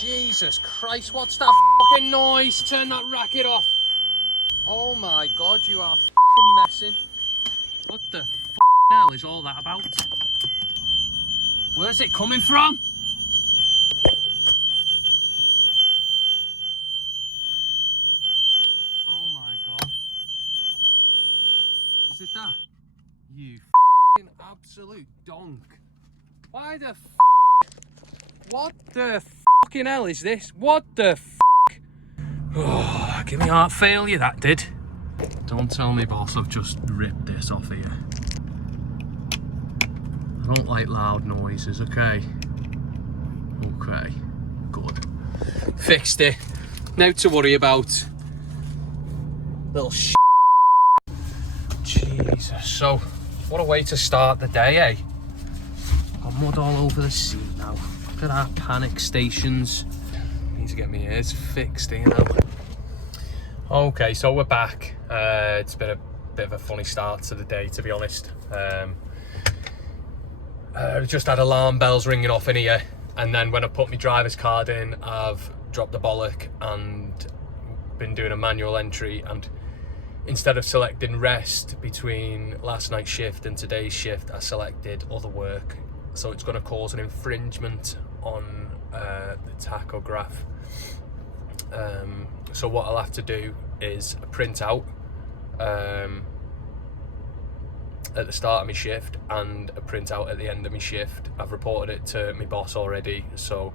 Jesus Christ, what's that fucking noise? Turn that racket off. Oh my God, you are fucking messing. What the hell is all that about? Where's it coming from? Oh my God. Is it that? You fucking absolute donk. Why the what the fucking hell is this? What the Oh, give me heart failure, that did. Don't tell me, boss, I've just ripped this off here. I don't like loud noises, okay? Okay, good. Fixed it. Now to worry about. Little Jesus, so what a way to start the day, eh? Got mud all over the seat now. Look at that, panic stations. Need to get my ears fixed, you know. Okay, so we're back. It's been a bit of a funny start to the day, to be honest. Just had alarm bells ringing off in here, and then when I put my driver's card in, I've dropped the bollock and been doing a manual entry, and instead of selecting rest between last night's shift and today's shift, I selected other work. So it's going to cause an infringement on the tachograph. So what I'll have to do is a print out at the start of my shift and a print out at the end of my shift. I've reported it to my boss already, so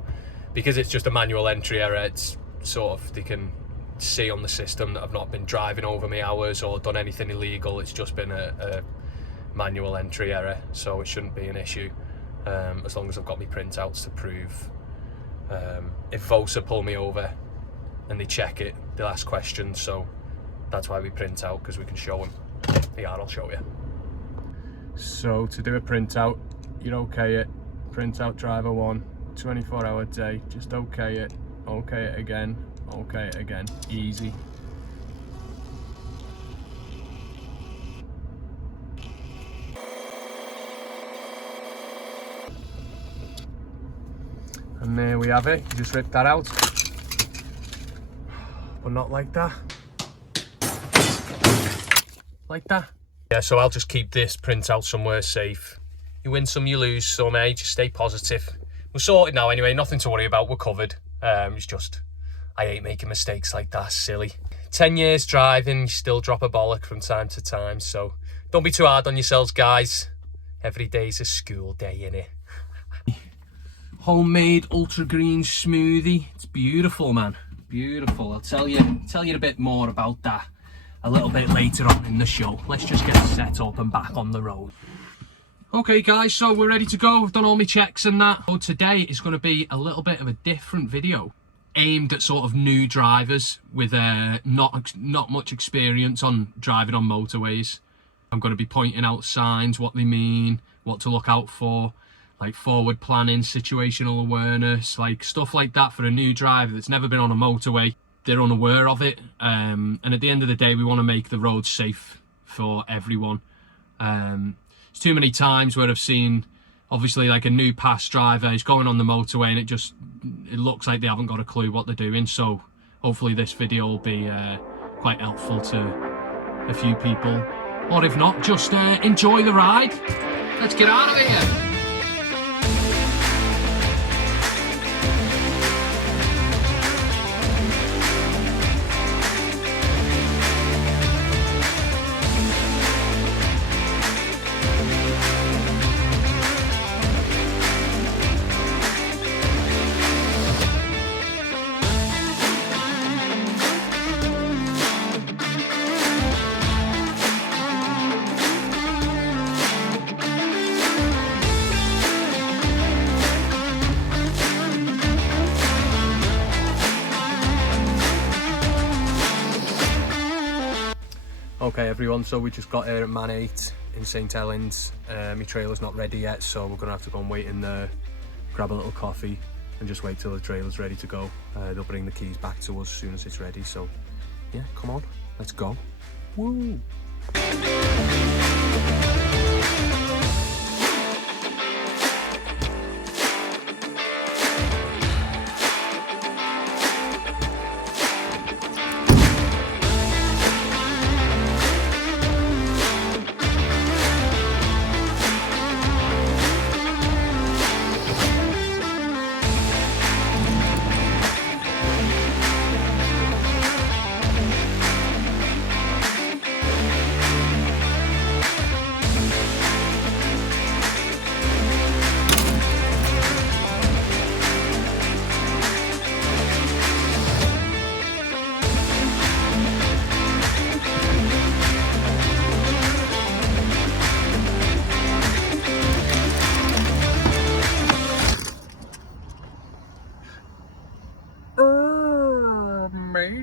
because it's just a manual entry error, it's sort of, they can see on the system that I've not been driving over my hours or done anything illegal. It's just been a manual entry error, so it shouldn't be an issue, as long as I've got my printouts to prove. If VOSA pull me over and they check it, they'll ask questions, so that's why we print out, because we can show them. Yeah, I'll show you. So to do a printout, you okay it, printout driver 1, 24-hour day, just okay it again, okay it again, easy. And there we have it, you just rip that out. But not like that. Like that. Yeah, so I'll just keep this printout somewhere safe. You win some, you lose some, eh? Just stay positive. We're sorted now anyway, nothing to worry about, we're covered. It's just, I hate making mistakes like that, silly. 10 years driving, you still drop a bollock from time to time, so don't be too hard on yourselves, guys. Every day's a school day, innit? Homemade ultra green smoothie. It's beautiful, man. Beautiful. I'll tell you a bit more about that a little bit later on in the show. Let's just get set up and back on the road. Okay guys, so we're ready to go. I've done all my checks and that. So today is going to be a little bit of a different video, aimed at sort of new drivers with not much experience on driving on motorways. I'm going to be pointing out signs, what they mean, what to look out for, like forward planning, situational awareness, like stuff like that for a new driver that's never been on a motorway. They're unaware of it, and at the end of the day we want to make the roads safe for everyone. There's too many times where I've seen, obviously, like a new past driver is going on the motorway and it looks like they haven't got a clue what they're doing. So hopefully this video will be quite helpful to a few people, or if not, just enjoy the ride. Let's get out of here. Okay everyone, so we just got here at Man 8 in St Helens. My trailer's not ready yet, so we're gonna have to go and wait in there, grab a little coffee and just wait till the trailer's ready to go. They'll bring the keys back to us as soon as it's ready, so yeah, come on, let's go. Woo!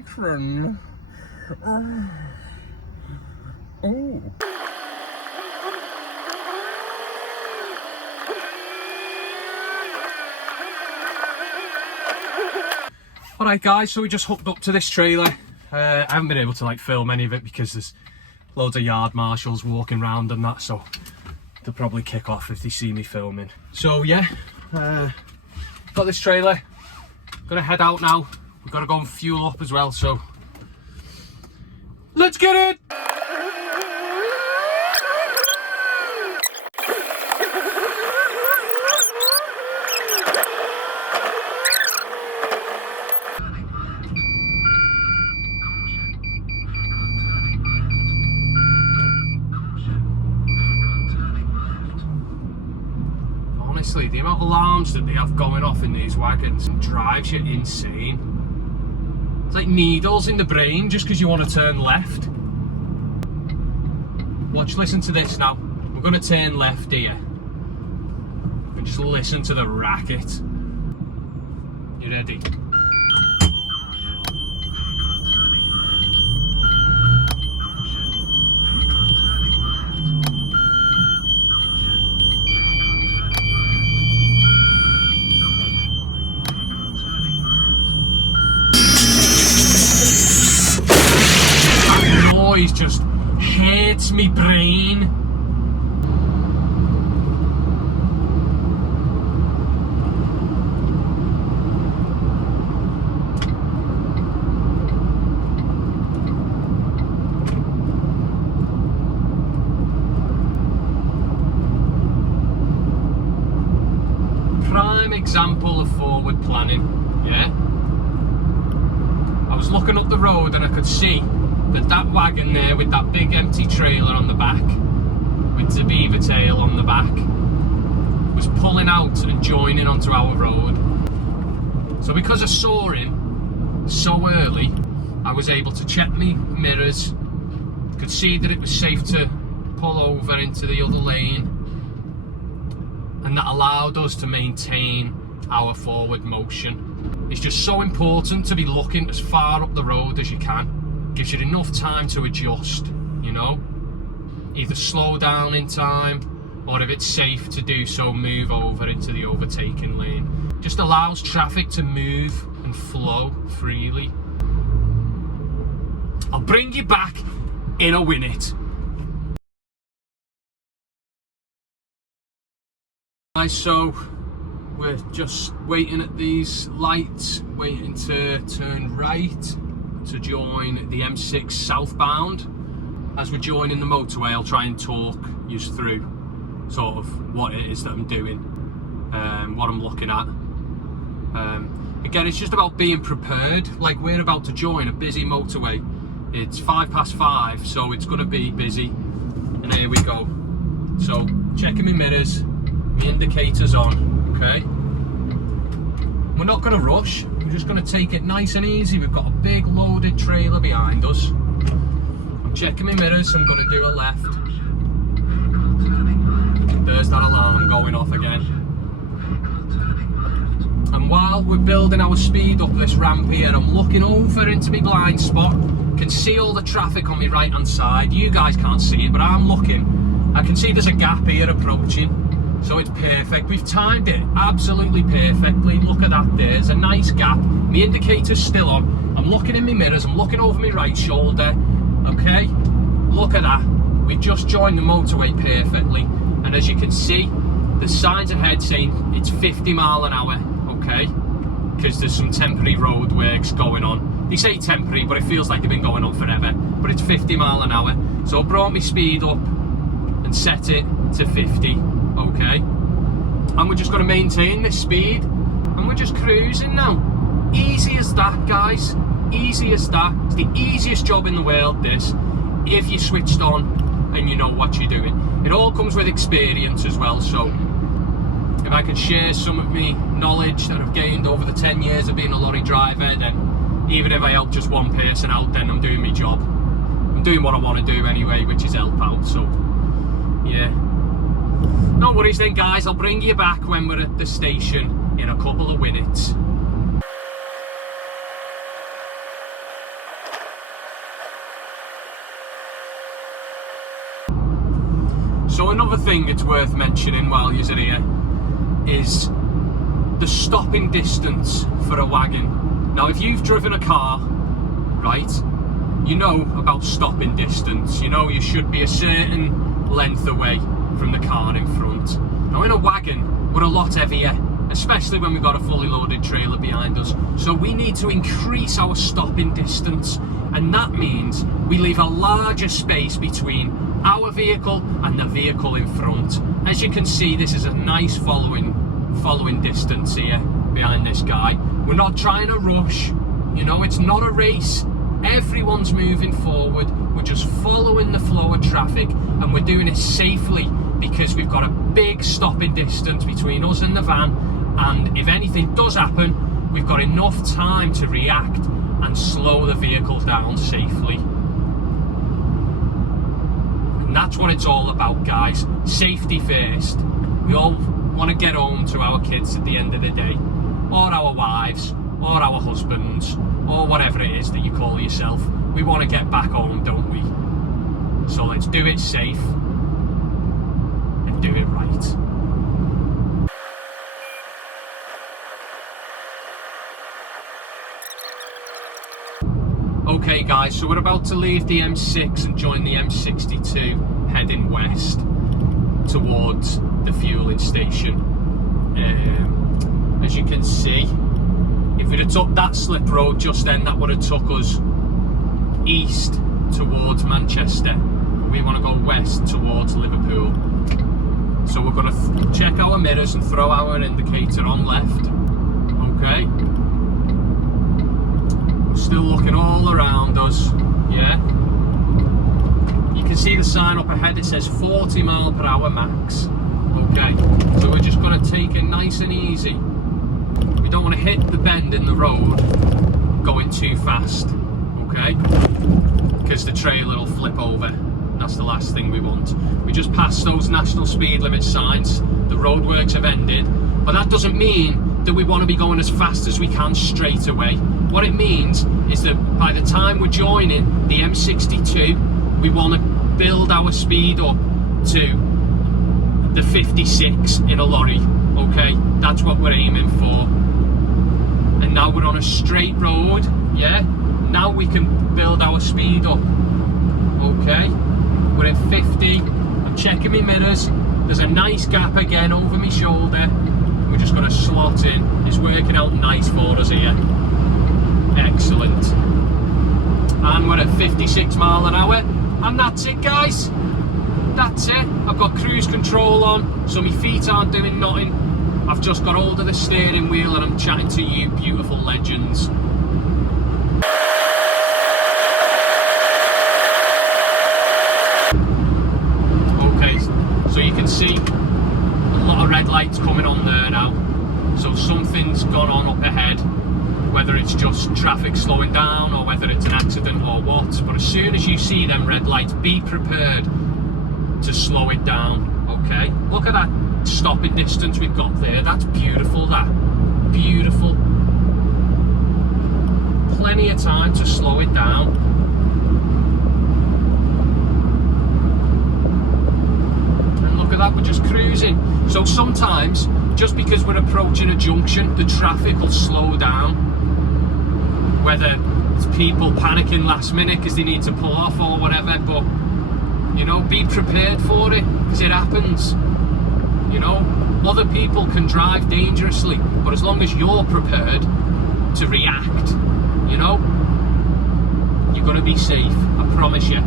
patron. Oh. Alright guys, so we just hooked up to this trailer. I haven't been able to like film any of it because there's loads of yard marshals walking around and that, so they'll probably kick off if they see me filming. So yeah, got this trailer, gonna head out now. We've got to go and fuel up as well, so let's get it! Honestly, the amount of alarms that they have going off in these wagons drives you insane. It's like needles in the brain just because you want to turn left. Watch, listen to this now. We're going to turn left here. And just listen to the racket. You ready? Noise just hurts me brain. Prime example of forward planning, yeah? I was looking up the road and I could see that wagon there with that big empty trailer on the back with the beaver tail on the back was pulling out and joining onto our road. So because I saw him so early, I was able to check my mirrors, could see that it was safe to pull over into the other lane, and that allowed us to maintain our forward motion. It's just so important to be looking as far up the road as you can. Gives you enough time to adjust, you know, either slow down in time, or if it's safe to do so, move over into the overtaking lane. Just allows traffic to move and flow freely. I'll bring you back in a minute. Guys, so we're just waiting at these lights, waiting to turn right to join the M6 southbound. As we're joining the motorway, I'll try and talk you through sort of what it is that I'm doing, what I'm looking at. Again, it's just about being prepared. Like, we're about to join a busy motorway. It's 5:05, so it's going to be busy. And here we go. So, checking my mirrors, my indicators on, okay? We're not going to rush. We're just going to take it nice and easy. We've got a big loaded trailer behind us. I'm checking my mirrors. I'm going to do a left. There's that alarm going off again. And while we're building our speed up this ramp here, I'm looking over into my blind spot. Can see all the traffic on my right hand side. You guys can't see it, but I'm looking. I can see there's a gap here approaching. So it's perfect. We've timed it absolutely perfectly. Look at that, there's a nice gap. My indicator's still on. I'm looking in my mirrors, I'm looking over my right shoulder. Okay, look at that. We've just joined the motorway perfectly. And as you can see, the signs ahead saying it's 50 mile an hour, okay? Because there's some temporary roadworks going on. They say temporary, but it feels like they've been going on forever. But it's 50 mile an hour. So I brought my speed up and set it to 50. Okay, and we're just going to maintain this speed and we're just cruising now. Easy as that, guys. Easy as that. It's the easiest job in the world, this, if you're switched on and you know what you're doing. It all comes with experience as well, so if I can share some of me knowledge that I've gained over the 10 years of being a lorry driver, then even if I help just one person out, then I'm doing my job. I'm doing what I want to do anyway, which is help out, so yeah. No worries then, guys, I'll bring you back when we're at the station in a couple of minutes. Another thing it's worth mentioning while you're here is the stopping distance for a wagon. Now, if you've driven a car, right, you know about stopping distance. You know you should be a certain length away from the car in front. Now, in a wagon, we're a lot heavier, especially when we've got a fully loaded trailer behind us. So we need to increase our stopping distance, and that means we leave a larger space between our vehicle and the vehicle in front. As you can see, this is a nice following distance here behind this guy. We're not trying to rush, you know, it's not a race. Everyone's moving forward. We're just following the flow of traffic, and we're doing it safely because we've got a big stopping distance between us and the van, and if anything does happen, we've got enough time to react and slow the vehicle down safely. And that's what it's all about, guys. Safety first. We all want to get home to our kids at the end of the day, or our wives, or our husbands, or whatever it is that you call yourself. We want to get back home, don't we? So let's do it safe and do it right. Okay guys, so we're about to leave the M6 and join the M62 heading west towards the fueling station. As you can see, if we'd have took that slip road just then, that would have took us east towards Manchester. We want to go west towards Liverpool. So we're going to check our mirrors and throw our indicator on left. Okay. We're still looking all around us. Yeah. You can see the sign up ahead. It says 40 mile per hour max. Okay. So we're just going to take it nice and easy. We don't want to hit the bend in the road going too fast, okay? Because the trailer will flip over. That's the last thing we want. We just passed those national speed limit signs. The roadworks have ended, but that doesn't mean that we want to be going as fast as we can straight away. What it means is that by the time we're joining the M62, we want to build our speed up to the 56 in a lorry, okay? That's what we're aiming for. And now we're on a straight road, yeah? Now we can build our speed up, okay? We're at 50, I'm checking my mirrors. There's a nice gap again over my shoulder. We're just gonna slot in. It's working out nice for us here. Excellent. And we're at 56 mile an hour. And that's it, guys. That's it. I've got cruise control on, so my feet aren't doing nothing. I've just got hold of the steering wheel and I'm chatting to you beautiful legends. Okay, so you can see a lot of red lights coming on there now. So something's gone on up ahead, whether it's just traffic slowing down or whether it's an accident or what. But as soon as you see them red lights, be prepared to slow it down, okay? Look at that stopping distance we've got there. That's beautiful, that. Beautiful. Plenty of time to slow it down. And look at that, we're just cruising. So sometimes, just because we're approaching a junction, the traffic will slow down. Whether it's people panicking last minute because they need to pull off or whatever, but you know, be prepared for it, because it happens. You know, other people can drive dangerously, but as long as you're prepared to react, you know, you're going to be safe, I promise you.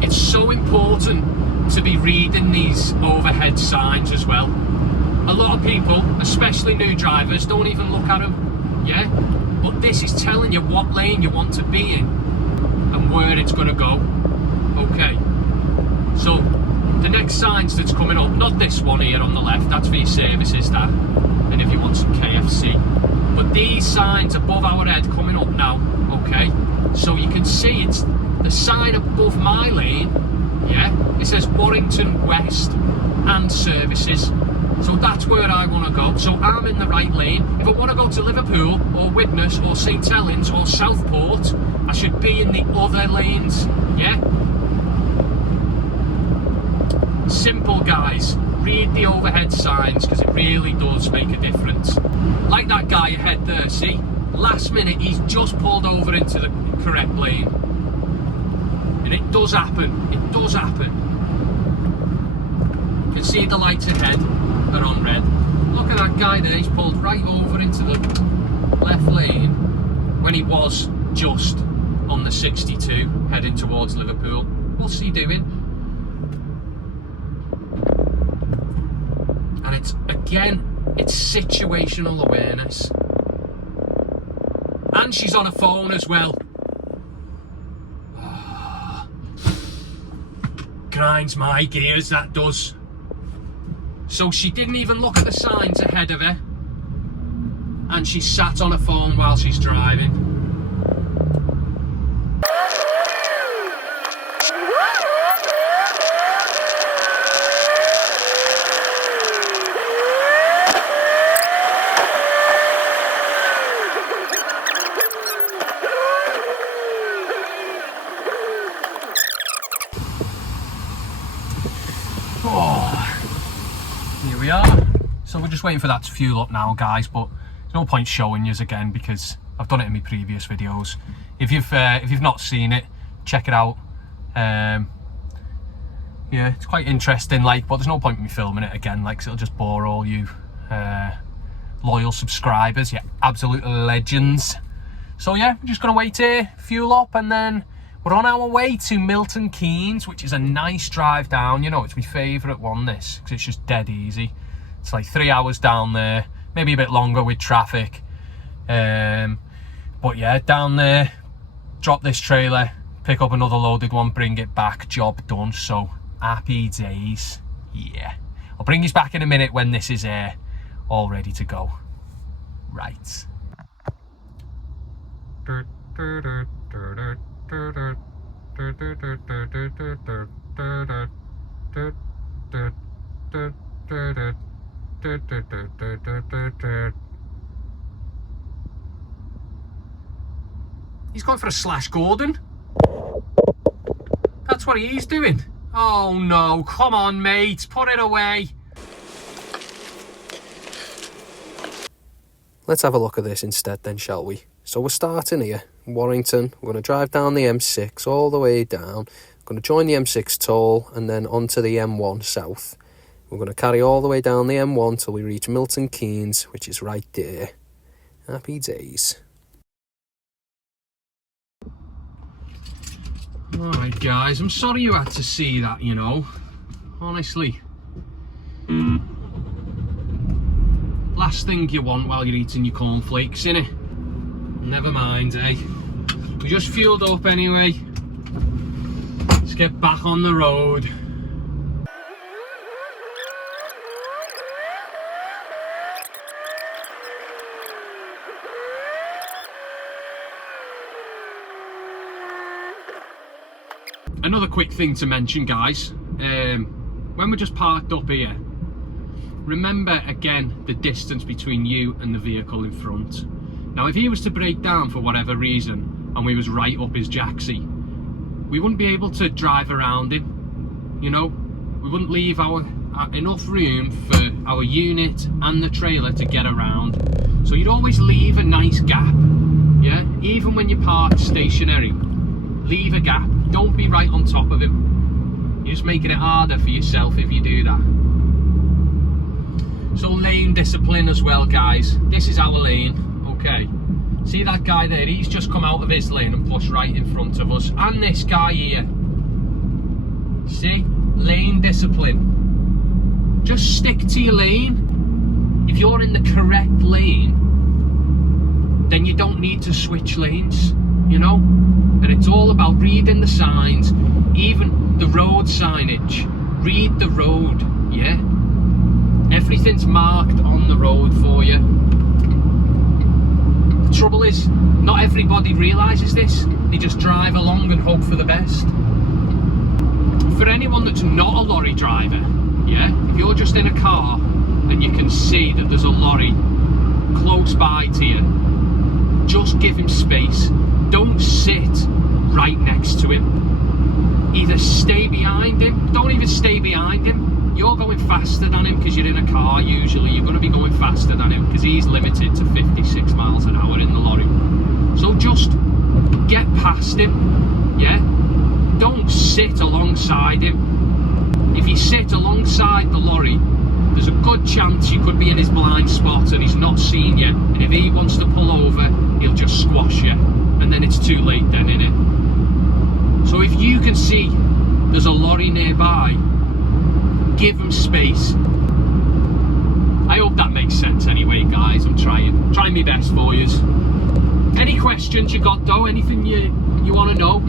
It's so important to be reading these overhead signs as well. A lot of people, especially new drivers, don't even look at them, yeah? But this is telling you what lane you want to be in and where it's going to go, okay? So, the next signs that's coming up, not this one here on the left, that's for your services, that, and if you want some KFC. But these signs above our head coming up now, okay? So you can see it's the sign above my lane, yeah? It says Warrington West and services. So that's where I want to go. So I'm in the right lane. If I want to go to Liverpool or Widnes or St Helens or Southport, I should be in the other lanes, yeah? Simple, guys. Read the overhead signs, because it really does make a difference. Like that guy ahead there, see? Last minute, he's just pulled over into the correct lane. And it does happen. It does happen. You can see the lights ahead. They're on red. Look at that guy there. He's pulled right over into the left lane when he was just on the 62 heading towards Liverpool. What's he doing? And it's, again, it's situational awareness. And she's on a phone as well. Grinds my gears, that does. So she didn't even look at the signs ahead of her. And she sat on a phone while she's driving. Here we are. So we're just waiting for that to fuel up now, guys, but there's no point showing yous again because I've done it in my previous videos. If you've not seen it, check it out. Yeah, it's quite interesting, like, but there's no point in me filming it again, like, 'cause it'll just bore all you loyal subscribers, yeah, absolute legends. So yeah, we're just gonna wait here, fuel up, and then we're on our way to Milton Keynes, which is a nice drive down. You know, it's my favourite one, this, because it's just dead easy. It's like 3 hours down there, maybe a bit longer with traffic. But yeah, down there, drop this trailer, pick up another loaded one, bring it back, job done. So happy days, yeah. I'll bring you back in a minute when this is all ready to go. Right. He's going for a Slash Gordon. That's what he's doing. Oh no, come on mate, put it away. Let's have a look at this instead then, shall we? So we're starting here, Warrington. We're going to drive down the M6 all the way down. We're going to join the M6 toll and then onto the M1 south. We're going to carry all the way down the M1 till we reach Milton Keynes, which is right there. Happy days. Alright guys, I'm sorry you had to see that, you know. Honestly. Last thing you want while you're eating your cornflakes, innit? Never mind, eh? We just fueled up anyway. Let's get back on the road. Another quick thing to mention, guys, when we're just parked up here, remember again the distance between you and the vehicle in front. Now if he was to break down for whatever reason and we was right up his jacksie, we wouldn't be able to drive around him, you know. We wouldn't leave enough room for our unit and the trailer to get around. So you'd always leave a nice gap, yeah, even when you park stationary. Leave a gap, don't be right on top of him. You're just making it harder for yourself if you do that. So lane discipline as well, guys. This is our lane, okay. See that guy there, he's just come out of his lane and pushed right in front of us. And this guy here. See, lane discipline. Just stick to your lane. If you're in the correct lane, then you don't need to switch lanes, you know. And it's all about reading the signs, even the road signage. Read the road, yeah? Everything's marked on the road for you. The trouble is, not everybody realises this. They just drive along and hope for the best. For anyone that's not a lorry driver, yeah, if you're just in a car and you can see that there's a lorry close by to you, just give him space. Don't sit right next to him. Either stay behind him, don't even stay behind him. You're going faster than him because you're in a car usually. You're going to be going faster than him because he's limited to 56 miles an hour in the lorry. So just get past him, yeah? Don't sit alongside him. If you sit alongside the lorry, there's a good chance you could be in his blind spot and he's not seen you. And if he wants to pull over, he'll just squash you. And then it's too late then, innit? So if you can see there's a lorry nearby, give him space. I hope that makes sense anyway, guys. I'm trying my best for you. Any questions you got though? Anything you want to know?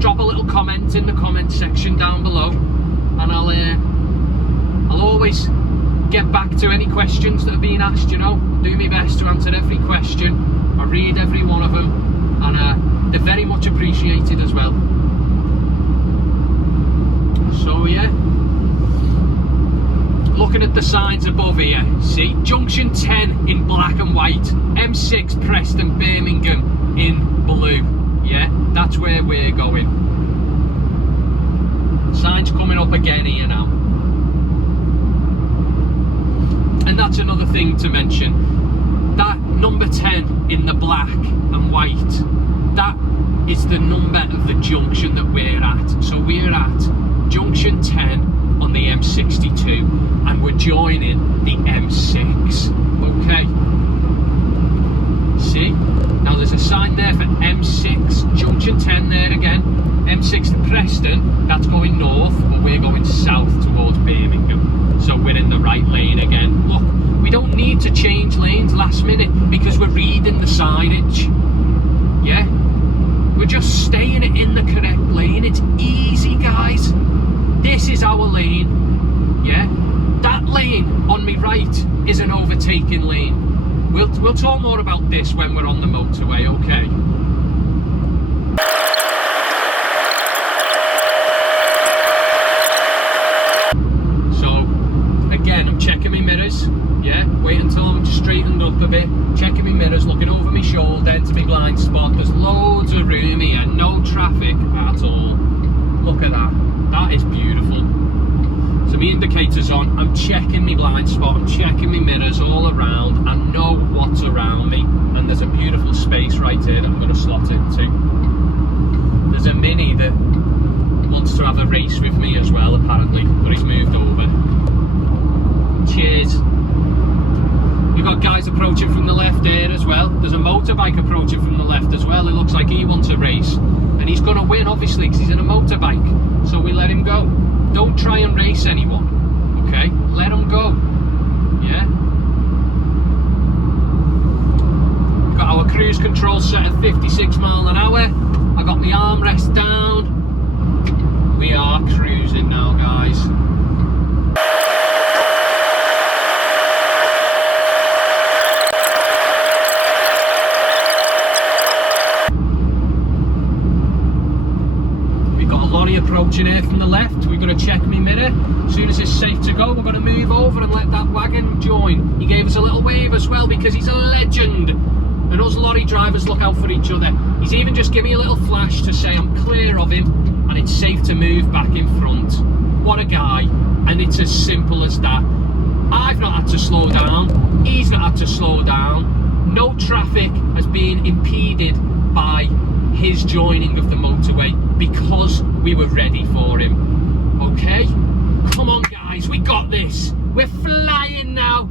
Drop a little comment in the comment section down below, and I'll always get back to any questions that are being asked. You know, do my best to answer every question. I read every one of them, and they're very much appreciated as well. So yeah, looking at the signs above here, see junction 10 in black and white, M6 Preston Birmingham in blue. Yeah, that's where we're going. Signs coming up again here now. And that's another thing to mention. That number 10 in the black and white, that is the number of the junction that we're at. So we're at junction 10 on the M62 and we're joining the M6. Okay. See? Now there's a sign there for M6, junction 10 there again. M6 to Preston, that's going north, but we're going south towards Birmingham. So we're in the right lane again. Look, we don't need to change lanes last minute because we're reading the signage. Yeah? We're just staying in the correct lane. It's easy, guys. This is our lane. Yeah? That lane on my right is an overtaking lane. We'll talk more about this when we're on the motorway, okay? So, again, I'm checking my mirrors, yeah? Wait until I'm straightened up a bit. Checking my mirrors, looking over my shoulder into my blind spot. There's loads of room here, no traffic at all. Look at that. That is beautiful. So my indicator's on, I'm checking my blind spot, I'm checking my mirrors all around, I know what's around me, and there's a beautiful space right here that I'm going to slot into. There's a Mini that wants to have a race with me as well apparently, but he's moved over. Cheers. We've got guys approaching from the left there as well. There's a motorbike approaching from the left as well. It looks like he wants a race, and he's going to win obviously because he's in a motorbike, so we let him go. Don't try and race anyone, okay? Let them go, yeah? We've got our cruise control set at 56 miles an hour. I got my armrest down. We are cruising now, guys. Approaching here from the left, we're going to check my mirror. As soon as it's safe to go, we're going to move over and let that wagon join. He gave us a little wave as well because he's a legend, and us lorry drivers look out for each other. He's even just given me a little flash to say I'm clear of him and it's safe to move back in front. What a guy. And it's as simple as that. I've not had to slow down, he's not had to slow down. No traffic has been impeded by his joining of the motorway because we were ready for him. Okay? Come on guys, we got this. We're flying now.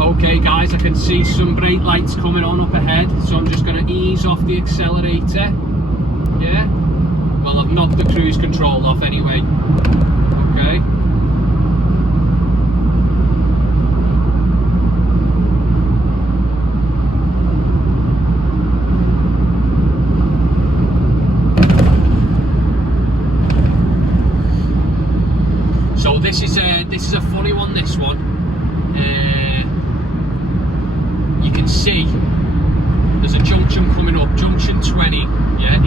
Okay guys, I can see some brake lights coming on up ahead, so I'm just going to ease off the accelerator. Yeah? Well, I've knocked the cruise control off anyway. Okay? So this is a funny one, this one. You can see there's a junction coming up, junction 20, yeah?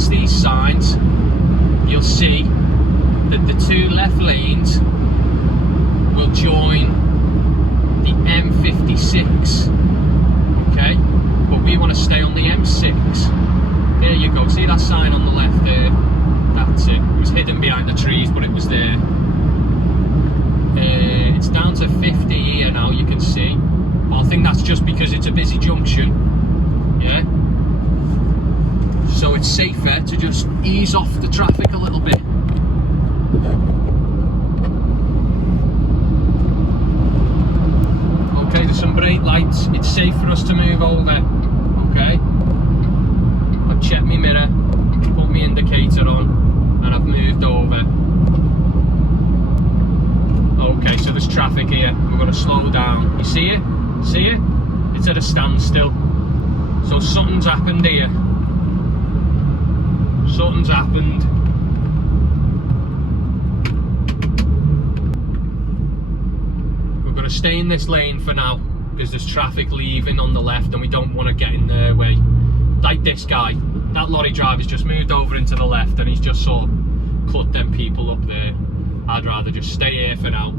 past these signs, you'll see that the two left lanes will join the M56, okay? But we want to stay on the M6. There you go, see that sign on the left there? That's it. It was hidden behind the trees, but it was there. It's down to 50 here now, you can see. I think that's just because it's a busy junction, yeah? So it's safer to just ease off the traffic a little bit. Okay, there's some brake lights. It's safe for us to move over, okay? I've checked my mirror, put my indicator on, and I've moved over. Okay, so there's traffic here. We're going to slow down. You see it? See it? It's at a standstill. So something's happened here. Something's happened. We're going to stay in this lane for now because there's traffic leaving on the left and we don't want to get in their way. Like this guy. That lorry driver's just moved over into the left and he's just sort of cut them people up there. I'd rather just stay here for now.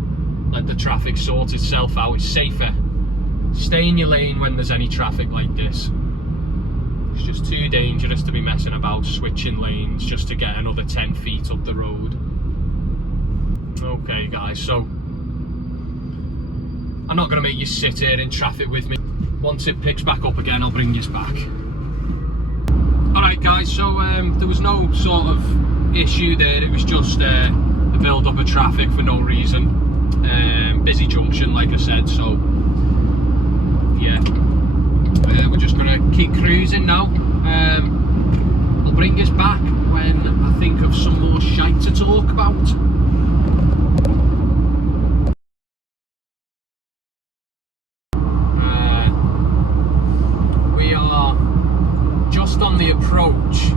Let the traffic sort itself out. It's safer. Stay in your lane when there's any traffic like this. It's just too dangerous to be messing about switching lanes just to get another 10 feet up the road. Okay guys, so I'm not going to make you sit here in traffic with me. Once it picks back up again, I'll bring you back. Alright guys, so there was no sort of issue there. It was just the build up of traffic for no reason. Busy junction, like I said, so yeah. We're just going to keep cruising now. I'll bring us back when I think of some more shite to talk about. We are just on the approach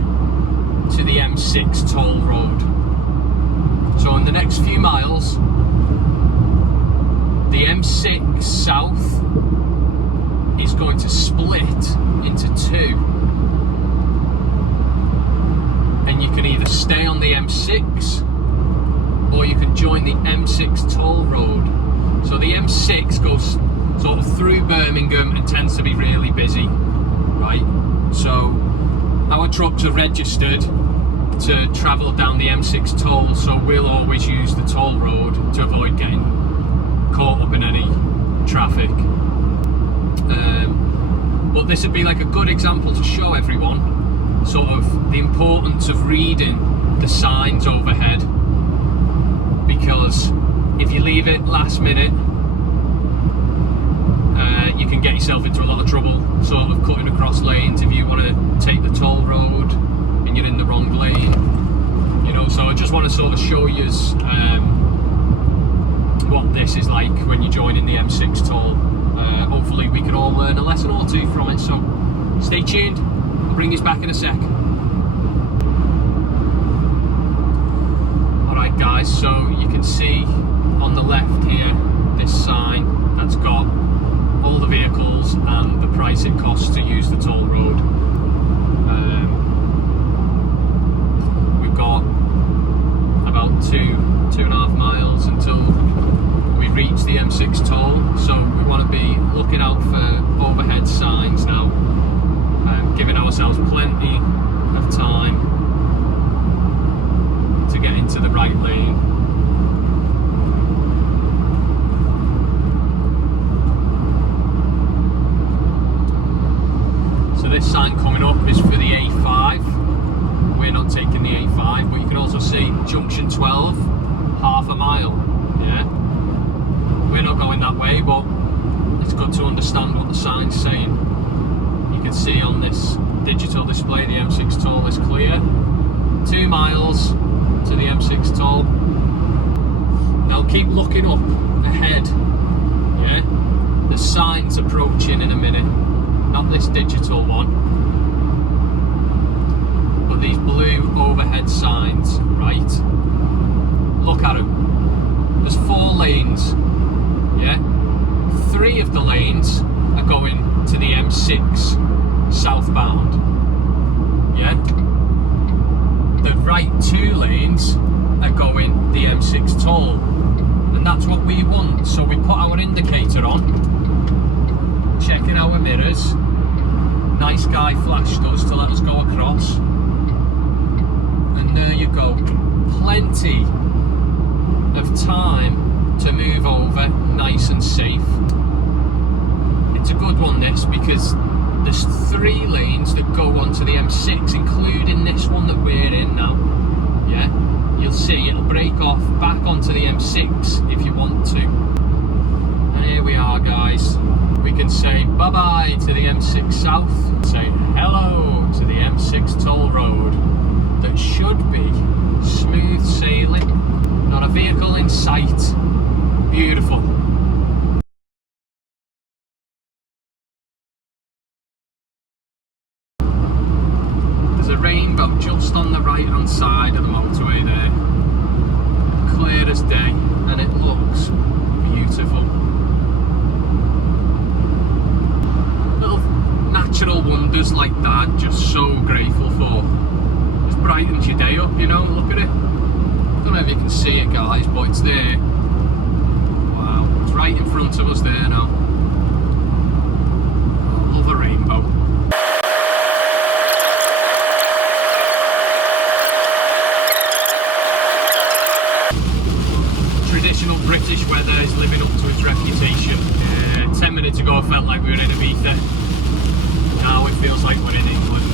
to the M6 toll road. So in the next few miles, the M6 south is going to split into two, and you can either stay on the M6 or you can join the M6 toll road. So the M6 goes sort of through Birmingham and tends to be really busy, right? So our trucks are registered to travel down the M6 toll, so we'll always use the toll road to avoid getting caught up in any traffic. But this would be like a good example to show everyone sort of the importance of reading the signs overhead, because if you leave it last minute, you can get yourself into a lot of trouble sort of cutting across lanes if you want to take the toll road and you're in the wrong lane, you know. So I just want to sort of show you what this is like when you're joining the M6 toll. Hopefully we can all learn a lesson or two from it, so stay tuned. I'll bring us back in a sec. Alright guys, so you can see on the left here this sign that's got all the vehicles and the price it costs to use the toll road. We've got about 2.5 miles until we reach the M6 toll, so we want to be looking out for overhead signs now, giving ourselves plenty of time to get into the right lane. So this sign coming up is for the A5. We're not taking the A5, but you can also see junction 12, half a mile, yeah? We're not going that way, but it's good to understand what the sign's saying. You can see on this digital display the M6 toll is clear. 2 miles to the M6 toll. Now keep looking up ahead, yeah? The sign's approaching in a minute. Not this digital one, but these blue overhead signs, right? Look at them. There's 4 lanes. Yeah, 3 of the lanes are going to the M6 southbound. Yeah, right 2 lanes are going the M6 toll, and that's what we want. So we put our indicator on, checking our mirrors. Nice guy flashed us to let us go across, and there you go. Plenty of time to move over, nice and safe. It's a good one, this, because there's 3 lanes that go onto the M6, including this one that we're in now. Yeah, you'll see it'll break off back onto the M6 if you want to. And here we are, guys. We can say bye-bye to the M6 South, say hello to the M6 toll road that should be smooth sailing, not a vehicle in sight. Beautiful. There's a rainbow just on the right hand side of the motorway there, clear as day, and it looks beautiful. Little natural wonders like that, just so grateful for. Just brightens your day up, you know. Look at it. Don't know if you can see it, guys, but it's there. Wow, it's right in front of us there now. Love a rainbow. Traditional British weather is living up to its reputation. 10 minutes ago it felt like we were in Ibiza. Now it feels like we're in England.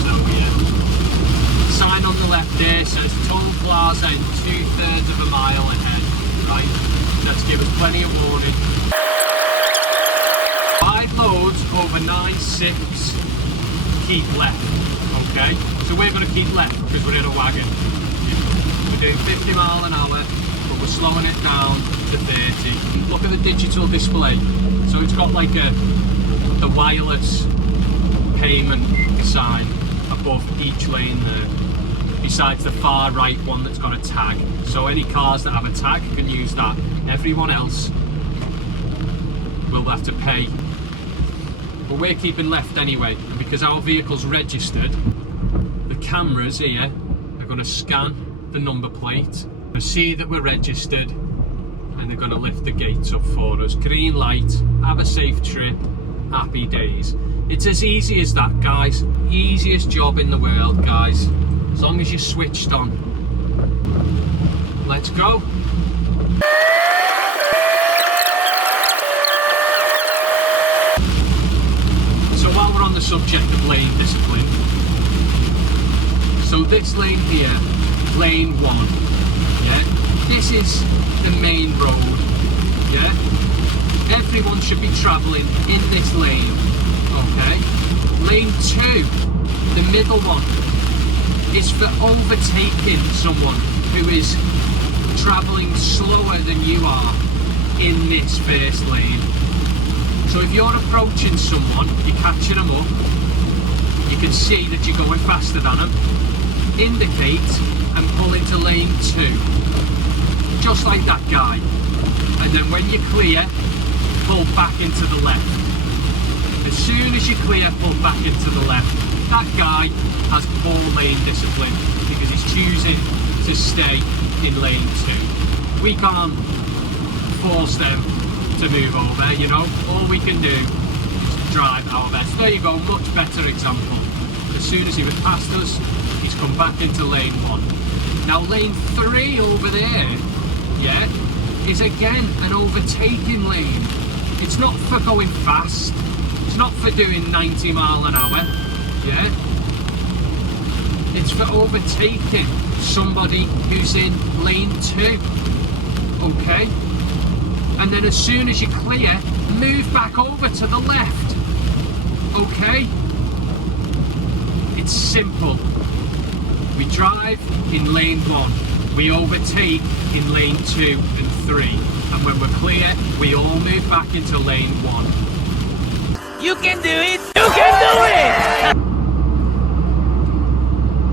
So yeah. Sign on the left there says toll plaza in 2/3 of a mile ahead. Right? Let's give us plenty of warning. 5 loads over 9/6. Keep left. Okay? So we're going to keep left because we're in a wagon. We're doing 50 mile an hour. We're slowing it down to 30. Look at the digital display. So it's got like the wireless payment sign above each lane there, besides the far right one that's got a tag. So any cars that have a tag can use that. Everyone else will have to pay. But we're keeping left anyway, and because our vehicle's registered, the cameras here are going to scan the number plate, see that we're registered, and they're going to lift the gates up for us. Green light, have a safe trip, happy days. It's as easy as that, guys. Easiest job in the world, guys, as long as you're switched on. Let's go. So while we're on the subject of lane discipline, so this lane here, lane 1, yeah, this is the main road, yeah. Everyone should be travelling in this lane, okay. Lane 2, the middle one, is for overtaking someone who is travelling slower than you are in this first lane. So if you're approaching someone, you're catching them up, you can see that you're going faster than them, indicate and pull into lane 2, just like that guy, and then when you're clear, pull back into the left. As soon as you're clear, pull back into the left. That guy has poor lane discipline because he's choosing to stay in lane 2. We can't force them to move over, you know. All we can do is drive our best. There you go, much better example. As soon as he went past us, he's come back into lane 1. Now lane 3 over there, yeah, is again an overtaking lane. It's not for going fast. It's not for doing 90 mile an hour, yeah. It's for overtaking somebody who's in lane 2, okay. And then as soon as you're clear, move back over to the left, okay. It's simple. We drive in lane 1, we overtake in lane 2 and 3, and when we're clear, we all move back into lane 1. You can do it! You can do it!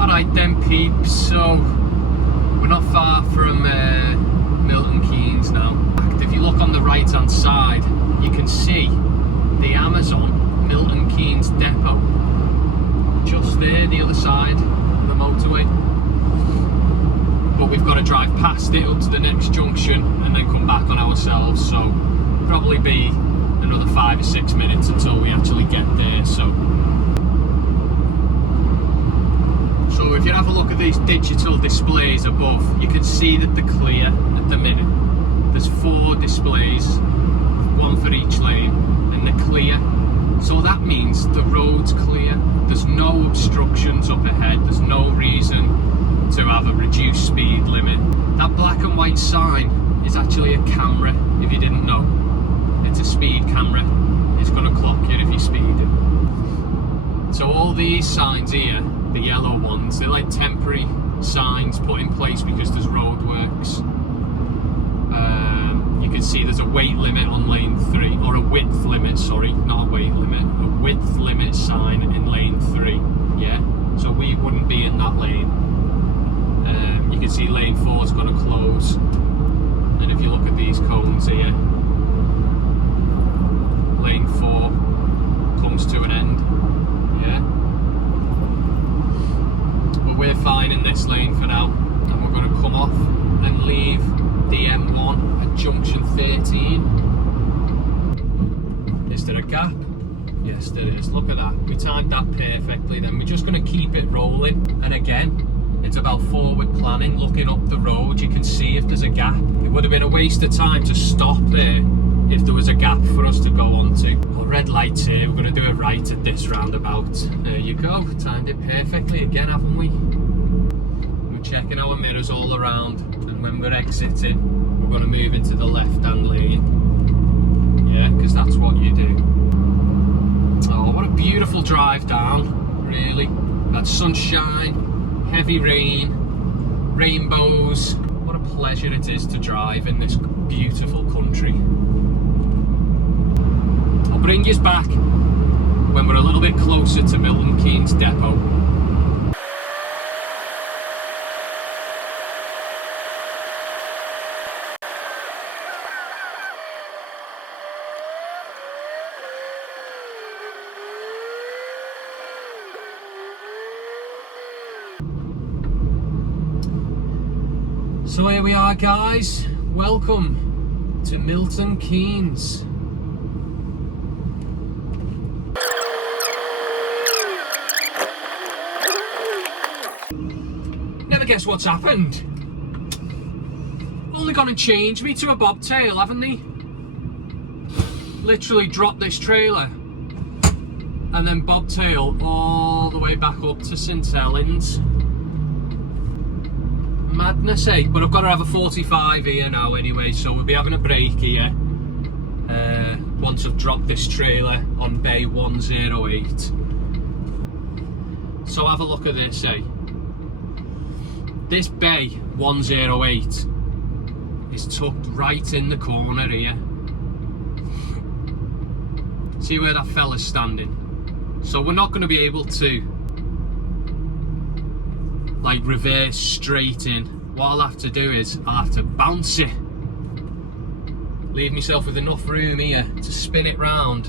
Alright then peeps, so we're not far from Milton Keynes now. If you look on the right hand side, you can see the Amazon Milton Keynes depot. Just there, the other side of the motorway. but we've got to drive past it up to the next junction and then come back on ourselves, so probably be another 5 or 6 minutes until we actually get there. So if you have a look at these digital displays above, you can see that they're clear at the minute. There's 4 displays, 1 for each lane, and they're clear. So that means the road's clear. There's no obstructions up ahead. There's no reason to have a reduced speed limit. That black and white sign is actually a camera, if you didn't know. It's a speed camera. It's going to clock you if you're speeding. So all these signs here, the yellow ones, they're like temporary signs put in place because there's roadworks. You can see there's a weight limit on lane 3, or a width limit, sorry, not a weight limit, a width limit sign in lane 3, yeah? So we wouldn't be in that lane. You can see lane 4 is going to close. And if you look at these cones here, lane 4 comes to an end, yeah? But we're fine in this lane for now, and we're going to come off and leave the M1 at junction 13. Is there a gap? Yes, there is. Look at that. We timed that perfectly. Then we're just going to keep it rolling. And again, it's about forward planning, looking up the road. You can see if there's a gap. It would have been a waste of time to stop there if there was a gap for us to go onto. But red lights here. We're going to do it right at this roundabout. There you go. Timed it perfectly again, haven't we? We're checking our mirrors all around. When we're exiting, we're going to move into the left-hand lane, yeah, because that's what you do. Oh, what a beautiful drive down, really. That sunshine, heavy rain, rainbows. What a pleasure it is to drive in this beautiful country. I'll bring you back when we're a little bit closer to Milton Keynes depot. So here we are, guys. Welcome to Milton Keynes. Never guess what's happened. Only gone and changed me to a bobtail, haven't they? Literally dropped this trailer and then bobtail all the way back up to St Helens. Madness, eh? But I've got to have a 45 here now anyway, so we'll be having a break here once I've dropped this trailer on bay 108. So have a look at this, eh? This bay 108 is tucked right in the corner here. See where that fella's standing? So we're not going to be able to like reverse straight in. What I'll have to do is I'll have to bounce it, leave myself with enough room here to spin it round,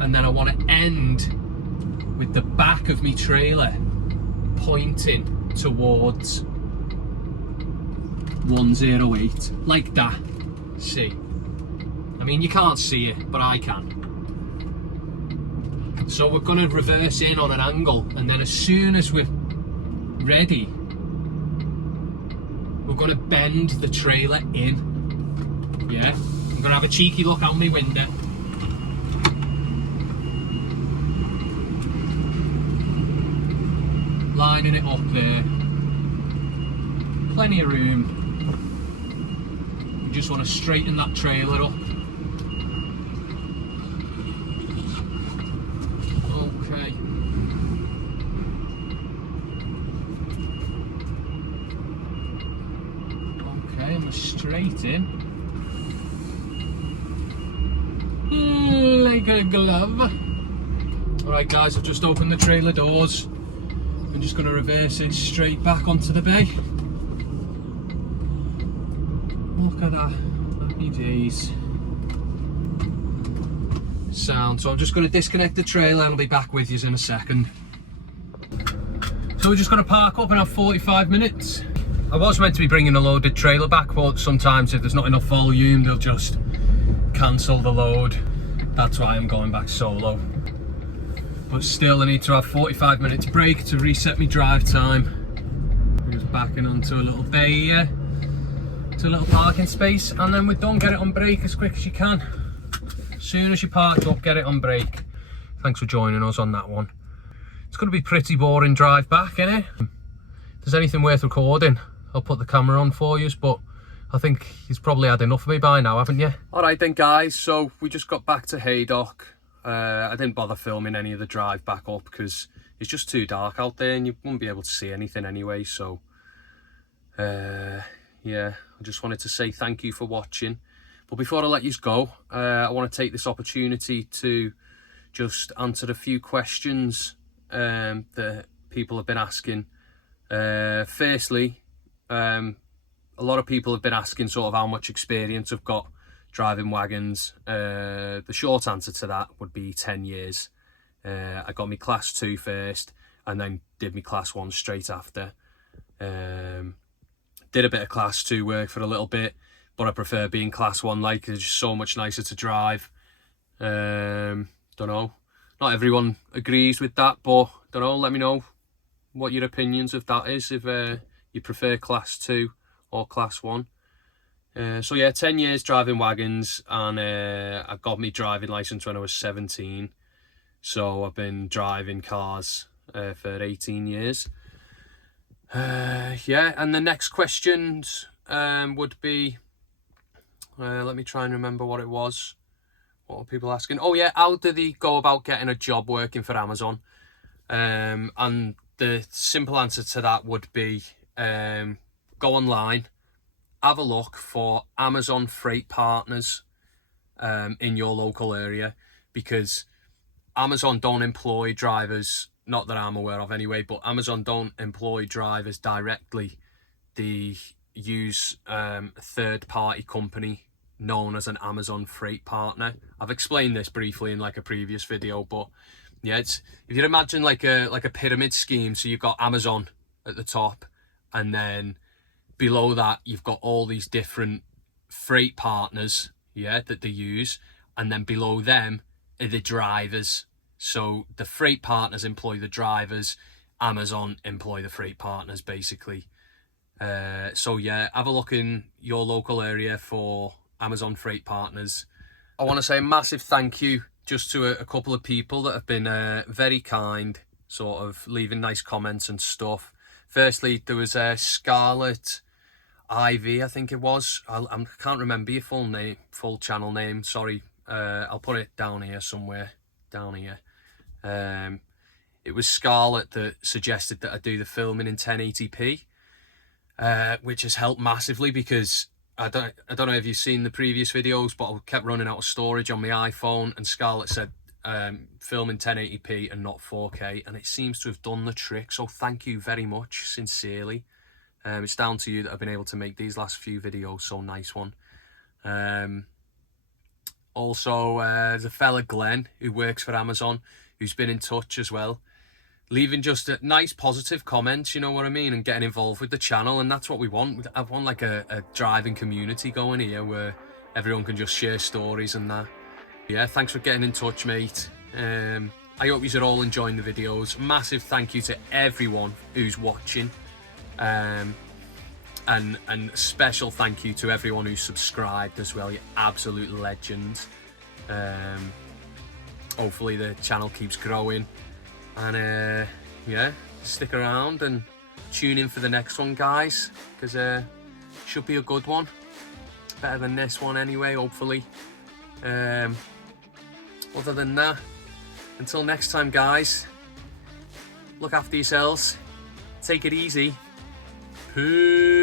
and then I want to end with the back of my trailer pointing towards 108 like that. See, I mean you can't see it, but I can. So we're going to reverse in on an angle, and then as soon as we're ready, we're going to bend the trailer in. Yeah, I'm going to have a cheeky look out my window. Lining it up there. Plenty of room. We just want to straighten that trailer up. Okay. Okay, and we're straight in. Like a glove. Alright guys, I've just opened the trailer doors. I'm just going to reverse it straight back onto the bay. Look at that. Happy days. Sound. So I'm just going to disconnect the trailer and I'll be back with you in a second. So we're just going to park up and have 45 minutes. I was meant to be bringing a loaded trailer back, but sometimes if there's not enough volume, they'll just cancel the load. That's why I'm going back solo. But still, I need to have 45 minutes break to reset my drive time. I'm just backing onto a little bay here, to a little parking space, and then we're done. Get it on brake as quick as you can. As soon as you parked up, get it on brake. Thanks for joining us on that one. It's going to be pretty boring drive back, innit? If there's anything worth recording, I'll put the camera on for you, but I think you've probably had enough of me by now, haven't you? Alright then guys, so we just got back to Haydock. I didn't bother filming any of the drive back up because it's just too dark out there and you wouldn't be able to see anything anyway, so yeah, I just wanted to say thank you for watching. But before I let you go, I want to take this opportunity to just answer a few questions that people have been asking. Firstly, a lot of people have been asking sort of how much experience I've got driving wagons. The short answer to that would be 10 years. I got my class 2 first and then did my class 1 straight after. Did a bit of class 2 work for a little bit, but I prefer being class 1, like it's just so much nicer to drive. Don't know, not everyone agrees with that, but don't know, let me know what your opinions of that is, if you prefer class 2 or class 1. So yeah, 10 years driving wagons, and I got my driving license when I was 17, so I've been driving cars for 18 years. Yeah, and the next questions would be, let me try and remember what it was. What were people asking? Oh yeah, how do they go about getting a job working for Amazon? And the simple answer to that would be go online, have a look for Amazon freight partners in your local area, because Amazon don't employ drivers, not that I'm aware of anyway, but Amazon don't employ drivers directly. They use a third-party company known as an Amazon freight partner. I've explained this briefly in like a previous video, but yeah, it's, if you imagine like a pyramid scheme, so you've got Amazon at the top, and then below that you've got all these different freight partners, yeah, that they use, and then below them are the drivers. So the freight partners employ the drivers, Amazon employ the freight partners, basically. So yeah, have a look in your local area for Amazon freight partners. I want to say a massive thank you just to a couple of people that have been very kind, sort of leaving nice comments and stuff. Firstly, there was Scarlett Ivy, I think it was. I can't remember your full channel name, sorry. I'll put it down here somewhere, down here. It was Scarlett that suggested that I do the filming in 1080p, which has helped massively, because I don't know if you've seen the previous videos, but I kept running out of storage on my iPhone, and Scarlett said film in 1080p and not 4K, and it seems to have done the trick, so thank you very much, sincerely. It's down to you that I've been able to make these last few videos, so nice one. Also, there's a fella, Glenn, who works for Amazon, who's been in touch as well, leaving just a nice positive comments, you know what I mean, and getting involved with the channel, and that's what we want. I want like a driving community going here where everyone can just share stories and that. Yeah, thanks for getting in touch, mate. I hope you're all enjoying the videos. Massive thank you to everyone who's watching, and special thank you to everyone who's subscribed as well. You're absolute legends. Hopefully the channel keeps growing, and yeah, stick around and tune in for the next one, guys, because should be a good one, better than this one anyway, hopefully. Other than that, until next time, guys, look after yourselves, take it easy, peace.